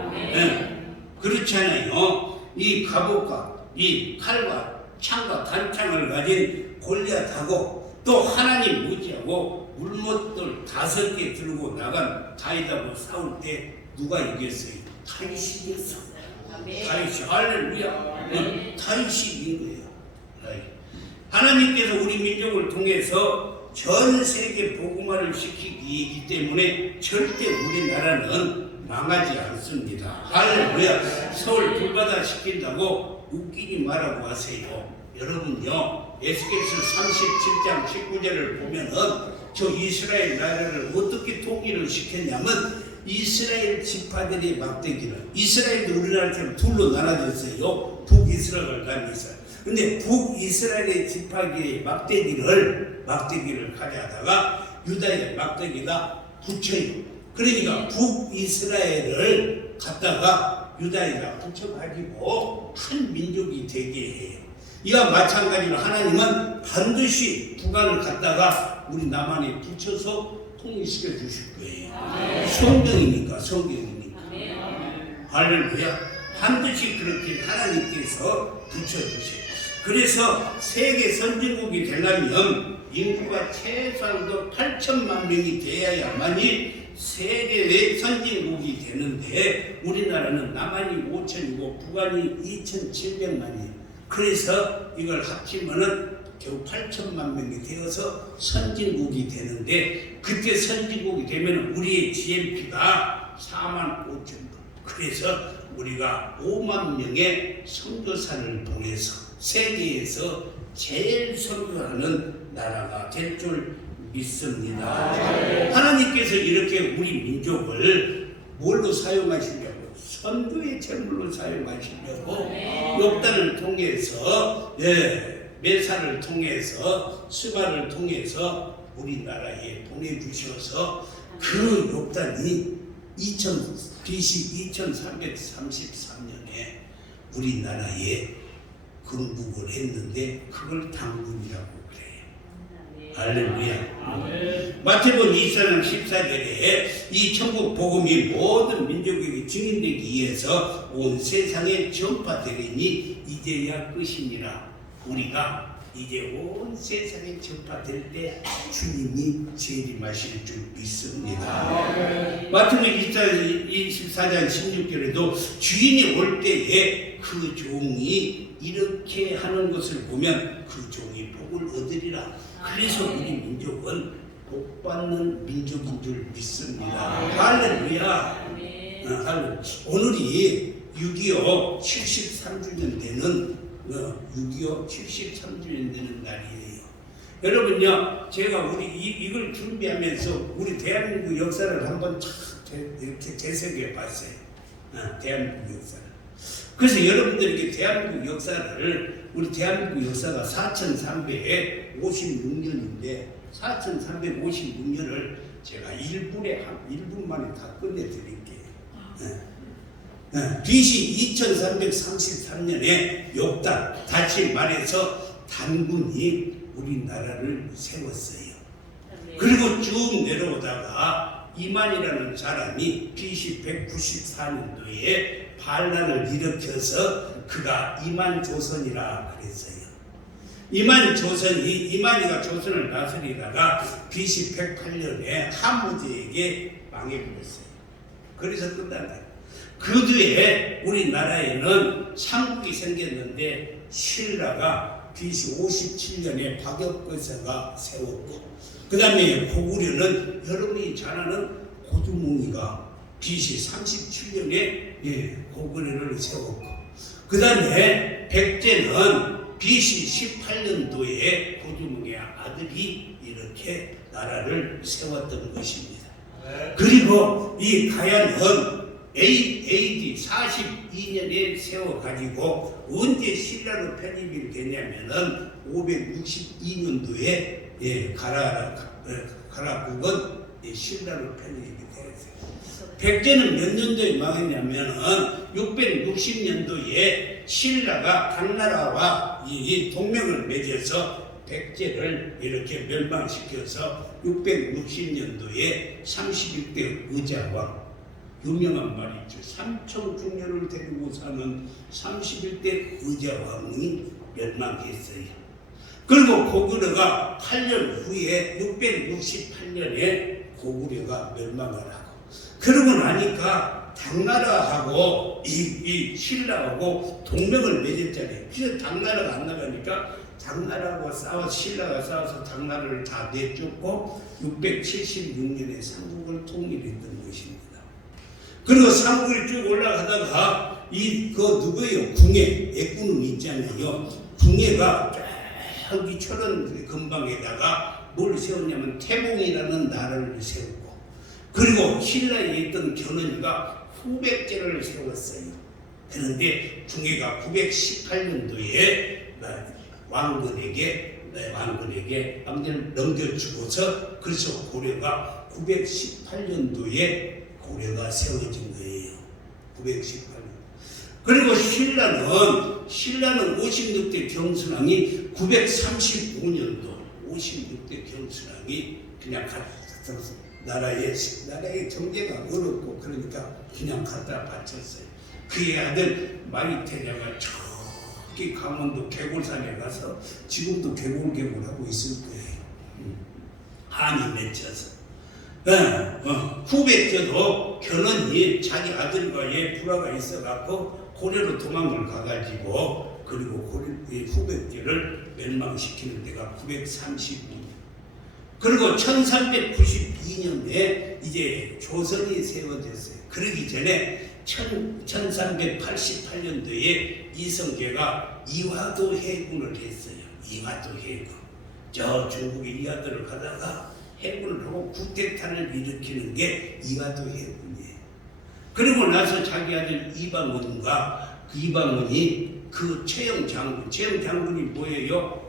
그렇잖아요. 이 갑옷과 이 칼과 창과 단창을 가진 골리앗하고 또 하나님 무지하고 물못돌 5개 들고 나간 다윗하고 싸울 때 누가 이겼어요? 다윗이 이겼어. 다윗이 할렐루야. 다윗이 이긴 거예요. 하나님께서 우리 민족을 통해서 전 세계 복음화를 시키기 때문에 절대 우리나라는 망하지 않습니다. 할렐루야. 서울 불바다 시킨다고 웃기지 말라고 하세요. 여러분요, 에스겔서 37장 19절을 보면은 저 이스라엘 나라를 어떻게 통일을 시켰냐면 이스라엘 지파들의 막대기를, 이스라엘도 우리나라처럼 둘로 나눠졌어요. 북이스라엘, 남이스라엘. 근데 북이스라엘의 지파의 막대기를 가져다가 유다의 막대기가 붙여요. 그러니까 북이스라엘을 갖다가 유다에다 붙여가지고 한 민족이 되게 해요. 이와 마찬가지로 하나님은 반드시 북한을 갖다가 우리 남한에 붙여서 통일시켜 주실 거예요. 성경이니까. 할렐루야. 반드시 그렇게 하나님께서 붙여주세요. 그래서 세계 선진국이 되려면 인구가 최소한도 8천만 명이 되어야만이 세계의 선진국이 되는데 우리나라는 남한이 5천이고 북한이 2,700만이에요. 그래서 이걸 합치면은 겨우 8천만 명이 되어서 선진국이 되는데 그때 선진국이 되면 우리의 GNP가 4만 5천 명. 그래서 우리가 5만 명의 선교사를 통해서 세계에서 제일 선교하는 나라가 될 줄 믿습니다. 하나님께서 이렇게 우리 민족을 뭘로 사용하시려고? 선교의 제물로 사용하시려고 욥단을 통해서, 메사를 통해서, 스바를 통해서 우리나라에 보내주셔서 그 욥단이 BC 2333년에 우리나라에 건국을 했는데 그걸 당군이라고 그래요. 할렐루야. 마태복음 24장 14절에 이 천국 복음이 모든 민족에게 증인되기 위해서 온 세상에 전파되리니 이제야 끝이니라. 우리가 이제 온 세상에 전파될 때 주님이 재림하실 줄 믿습니다. 마태복음 24장 16절에도 주인이 올 때에 그 종이 이렇게 하는 것을 보면 그 종이 복을 얻으리라. 그래서 우리 민족은 복받는 민족인 줄 믿습니다. 할렐루야. 오늘이 6.25 73주년 되는 6.25 73주년 되는 날이에요. 여러분요, 제가 이걸 준비하면서 우리 대한민국 역사를 한번 이렇게 되새겨 봤어요. 대한민국 역사를. 그래서 여러분들에게 대한민국 역사를, 우리 대한민국 역사가 4356년인데 4356년을 제가 1분 만에 다 끝내드릴게요. BC 2333년에 욥단, 다시 말해서 단군이 우리나라를 세웠어요. 그리고 쭉 내려오다가 이만이라는 사람이 BC 194년도에 반란을 일으켜서 그가 이만조선이라 그랬어요. 이만이가 조선을 다스리다가 BC 108년에 한무제에게 망해버렸어요. 그래서 끝난다. 그 뒤에 우리나라에는 삼국이 생겼는데 신라가 BC 57년에 박역거사가 세웠고, 그 다음에 고구려는 여러분이 잘 아는 고두몽이가 BC 37년에 고구려를 세웠고, 그 다음에 백제는 BC 18년도에 고두몽의 아들이 이렇게 나라를 세웠던 것입니다. 그리고 이 가야는 AD 42년에 세워가지고 언제 신라로 편입이 되냐면은 562년도에 가라국은 신라로 편입이 되었어요. 백제는 몇 년도에 망했냐면은 660년도에 신라가 당나라와 이 동맹을 맺어서 백제를 이렇게 멸망시켜서 660년도에 31대 의자왕, 유명한 말이죠. 삼청중녀를 데리고 사는 31대 의자왕이 멸망했어요. 그리고 고구려가 8년 후에 668년에 고구려가 멸망을 하고, 그러고 나니까 당나라하고 이 신라하고 동맹을 맺었잖아요. 그래서 당나라가 안 나가니까 당나라하고 싸워 신라가 싸워서 당나라를 다 내쫓고 676년에 삼국을 통일했던 것입니다. 그리고 삼국이 쭉 올라가다가 누구예요? 궁예, 애꾸는 있잖아요. 궁예가 저기 철원 근방에다가 뭘 세웠냐면 태봉이라는 나라를 세우고, 그리고 신라에 있던 견훤이가 후백제를 세웠어요. 그런데 궁예가 918년도에 왕건에게 아무튼 넘겨주고서, 그래서 고려가 918년도에 고려가 세워진 거예요. 918년. 그리고 신라는 56대 경순왕이 935년도 56대 경순왕이 그냥 갖다 나라의 경제가 어렵고 그러니까 그냥 갖다 바쳤어요. 그의 아들 마이테냐가 저기 강원도 개골산에 가서 지금도 개골하고 있을 거예요. 한이 맺혀서. 후백제도 견훤이 자기 아들과의 불화가 있어갖고 고려로 도망을 가가지고, 그리고 후백제를 멸망시키는 데가 935년. 그리고 1392년에 이제 조선이 세워졌어요. 그러기 전에 1388년도에 이성계가 이화도 해군을 했어요. 이화도 해군. 저 중국의 이화도를 가다가 해군을 하고 쿠데타를 일으키는 게 이화도 해군이에요. 그리고 나서 자기 아들 이방원이 그 최영 장군이 뭐예요?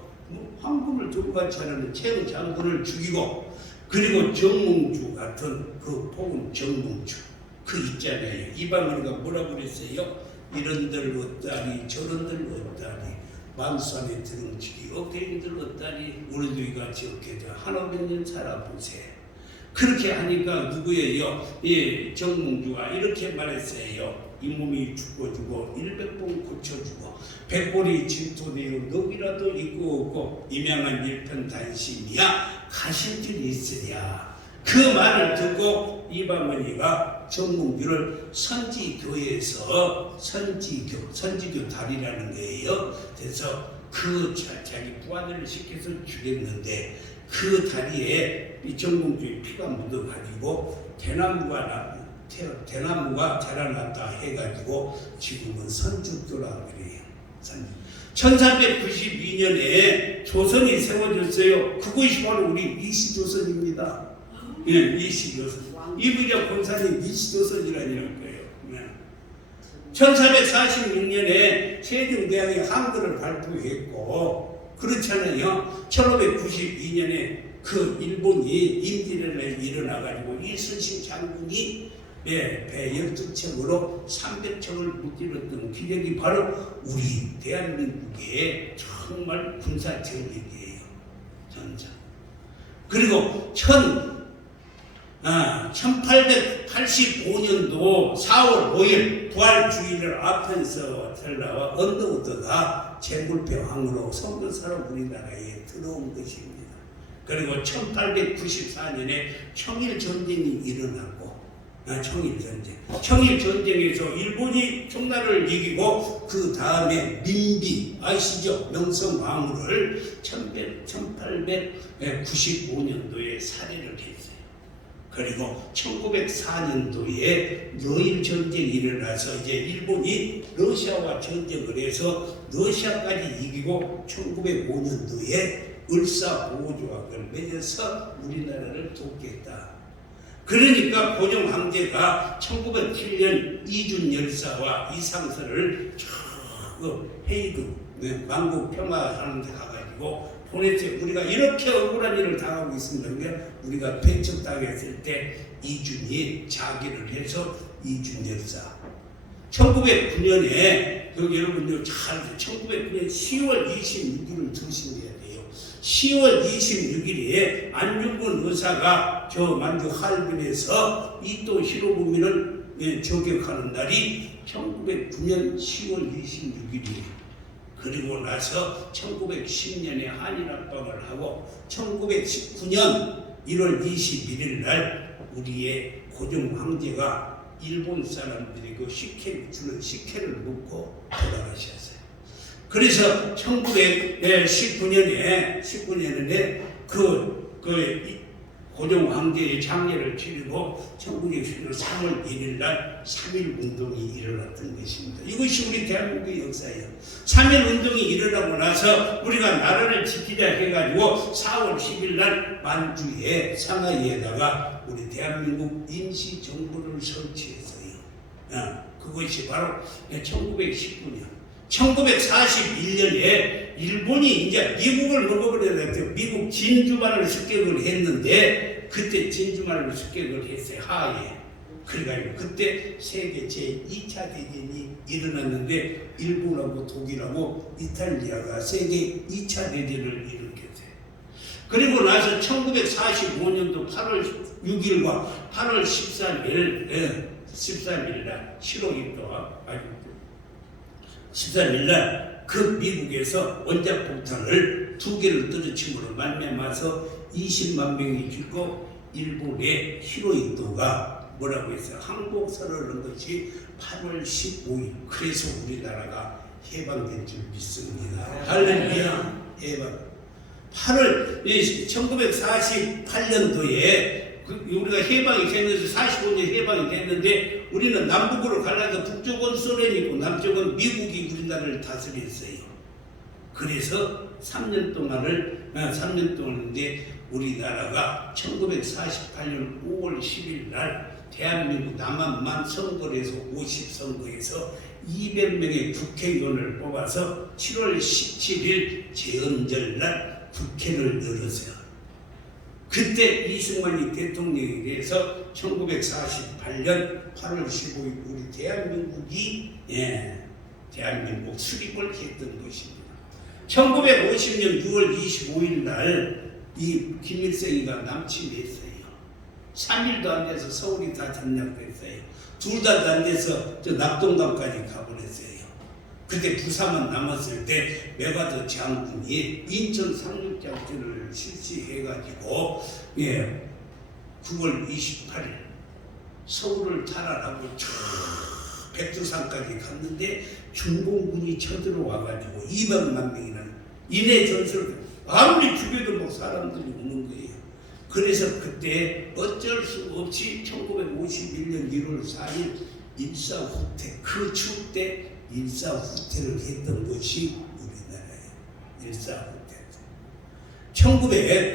황금을 두루같이 하는 최영 장군을 죽이고, 그리고 정몽주 같은 그 폭은 정몽주 그 있잖아요. 이방원이가 뭐라고 그랬어요? 이런들 어따리 저런들 어따리 만수함에 들은치기 어깨인들 어따리 우리도 이같이 어깨자 한오백년 살아보세. 그렇게 하니까 누구예요? 정몽주가 이렇게 말했어요. 이 몸이 죽어주고 100번 고쳐주고 100볼이 진토되어 넉이라도 있고 없고 임양한 일편단심이야 가실길이 있으랴. 그 말을 듣고 이방원이가 정몽주를 선지교에서 선지교 달이라는 거예요. 그래서 그 자기 부하들을 시켜서 죽였는데, 그 다리에 이 정몽주의 피가 묻어가지고 대나무가 자라났다 해가지고 지금은 선주교라 그래요. 1392년에 조선이 세워졌어요. 그것이 바로 우리 이시조선입니다. 이시조선. 이부자 권사님 이시조선이라는 거예요. 1446년에 세종대왕이 한글을 발표했고, 그렇잖아요. 1592년에 그 일본이 임진왜란에 일어나가지고 이순신 장군이 배 12척으로 300척을 무찔렀던 기적이 바로 우리 대한민국의 정말 군사 전력이에요. 전자. 그리고 1885년도 4월 5일 부활주의를 앞에서 나와 언더우드가 제물패왕으로 선교사로 우리나라에 들어온 것입니다. 그리고 1894년에 청일전쟁이 일어났고, 청일전쟁에서 일본이 청나라를 이기고 그 다음에 민비 아시죠? 명성황후를 1895년도에 살해를 했어요. 그리고 1904년도에 여일전쟁이 일어나서 이제 일본이 러시아와 전쟁을 해서 러시아까지 이기고 1905년도에 을사보호조약을 맺어서 우리나라를 돕겠다. 그러니까 고종 황제가 1907년 이준 열사와 이상서를 헤이그 만국 평화하는 데 가가지고 보냈어요. 우리가 이렇게 억울한 일을 당하고 있습니다. 그러니까 우리가 배척당했을 때 이준이 자기를 해서 이준 열사. 1909년에 여기 여러분요 잘 1909년 10월 26일을 들으셔야 돼요. 10월 26일에 안중근 의사가 저 만주 하얼빈에서 이토 히로부미를 저격하는 날이 1909년 10월 26일이에요. 그리고 나서 1910년에 한일합방을 하고 1919년 1월 21일 날 우리의 고종 황제가 일본 사람들이 그 주는 식혜를 먹고 돌아가셨어요. 그래서 1919년에 고종 황제의 장례를 치르고 1919년 3월 1일 날 3.1 운동이 일어났던 것입니다. 이것이 우리 대한민국의 역사예요. 3.1 운동이 일어나고 나서 우리가 나라를 지키자 해가지고 4월 10일 날 만주에 상하이에다가 우리 대한민국 임시정부를 설치했어요. 그것이 바로 1919년. 1941년에 일본이 이제 미국을 먹어버렸어요. 미국 진주만을 습격을 했는데 그때 진주만을 습격을 했어요. 하에. 그래가지고 그때 세계 제2차 대전이 일어났는데 일본하고 독일하고 이탈리아가 세계 2차 대전을 일으켰어요. 그리고 나서 1945년도 8월 6일과 8월 13일 날 13일 날 그 미국에서 원자폭탄을 2개를 떨어침으로 말미암아서 20만 명이 죽고 일본의 히로히토가 뭐라고 했어요? 항복선을 넣은 것이 8월 15일. 그래서 우리나라가 해방된 줄 믿습니다. 할렐루야. 해방. 1948년도에 우리가 해방이 됐는데 45년 해방이 됐는데 우리는 남북으로 갈라서 북쪽은 소련이 있고 남쪽은 미국이 우리나라를 다스렸어요. 그래서 3년 동안인데 우리나라가 1948년 5월 10일 날 대한민국 남한만 선거를 해서 50선거에서 200명의 국회의원을 뽑아서 7월 17일 제헌절 날 국회를 열었어요. 그때 이승만이 대통령이 돼서 1948년 8월 15일 우리 대한민국이 대한민국 수립을 했던 것입니다. 1950년 6월 25일 날 이 김일성이가 남침했어요. 3일도 안 돼서 서울이 다 점령됐어요. 둘 다 안 돼서 저 낙동강까지 가버렸어요. 그때 부사만 남았을 때 메가더 장군이 인천 상륙작전을 실시해가지고 9월 28일 서울을 탈환하고 저 백두산까지 갔는데 중공군이 쳐들어와가지고 200만 명이라는 인해 전설을 아무리 죽여도 뭐 사람들이 오는 거예요. 그래서 그때 어쩔 수 없이 1951년 1월 4일 일사후퇴, 그 추울 때 일사후퇴를 했던 것이 우리나라예요. 일사후퇴.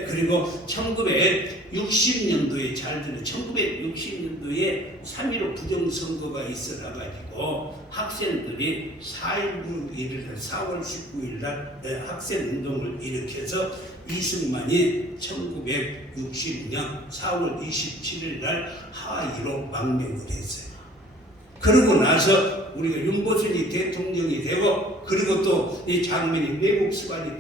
그리고 1960년도에 잘 들어 1960년도에 3.15 부정선거가 있어가지고 학생들이 4월 19일 날 학생운동을 일으켜서 이승만이 1960년 4월 27일 날 하와이로 망명을 했어요. 그러고 나서 우리가 윤보선이 대통령이 되고 그리고 또 이 장면이 내각 수반이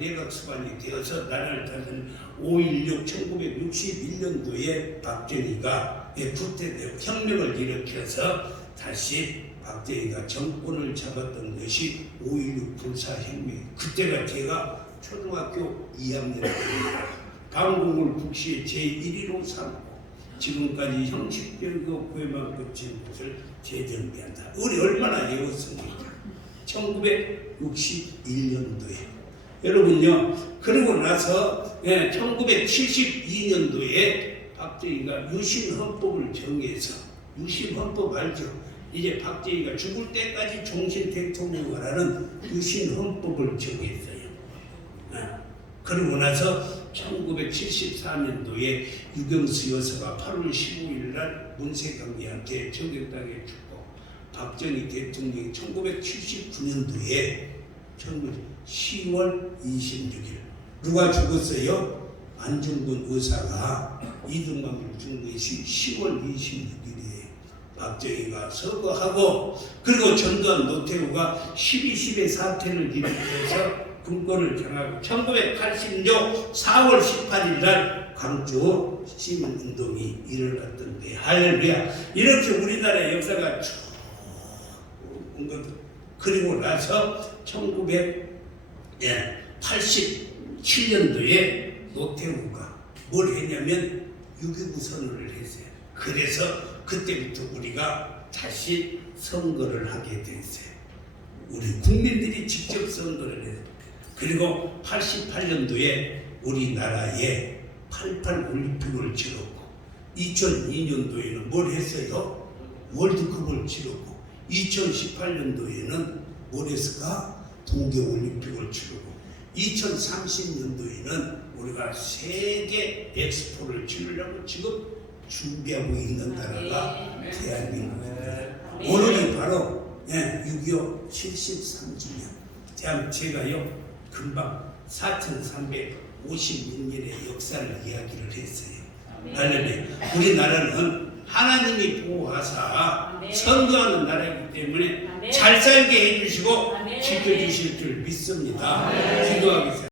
되어서 나라를 다스린 5.16 1961년도에 박정희가 혁명을 일으켜서 다시 박정희가 정권을 잡았던 것이 5.16 불사혁명. 그때가 제가 초등학교 2학년 때입니다. 방공을 국시의 제1위로 삼고 지금까지 형식별거 구회만 거친 곳을 재정비한다. 우리 얼마나 외웠습니까? 1961년도에. 여러분요, 그러고 나서 1972년도에 박정희가 유신헌법을 정해서, 유신헌법 알죠? 이제 박정희가 죽을 때까지 종신 대통령을 하는 유신헌법을 정했어요. 그러고 나서 1974년도에 유경수 여사가 8월 15일 날 문세경이한테 저격당해 죽고 박정희 대통령이 1979년도에 10월 26일 누가 죽었어요? 안중근 의사가 이등병을 죽은 것이 10월 26일이에요. 박정희가 서거하고 그리고 전두환 노태우가 12.12 사태를 일으켜서 군권을 정하고 1980년 4월 18일 날 광주 시민운동이 일어났던데 할렐루야. 이렇게 우리나라의 역사가 쭉 온 것. 그리고 나서 1980 87년도에 노태우가 뭘 했냐면 6.29 선언을 했어요. 그래서 그때부터 우리가 다시 선거를 하게 됐어요. 우리 국민들이 직접 선거를 했어요. 그리고 88년도에 우리나라에 88 올림픽을 치렀고 2002년도에는 뭘 했어요? 월드컵을 치렀고 2018년도에는 뭘 했을까? 동계올림픽을 치르고 2030년도에는 우리가 세계 엑스포를 치르려고 지금 준비하고 있는 나라가 대한민국입니다. 오늘이 바로 6.25 73주년. 제가요 금방 4356년의 역사를 이야기를 했어요. 할렐루야. 우리나라는 하나님이 보호하사 선거하는 나라이기 때문에 잘 살게 해주시고 지켜주실 줄 믿습니다. 기도하겠습니다.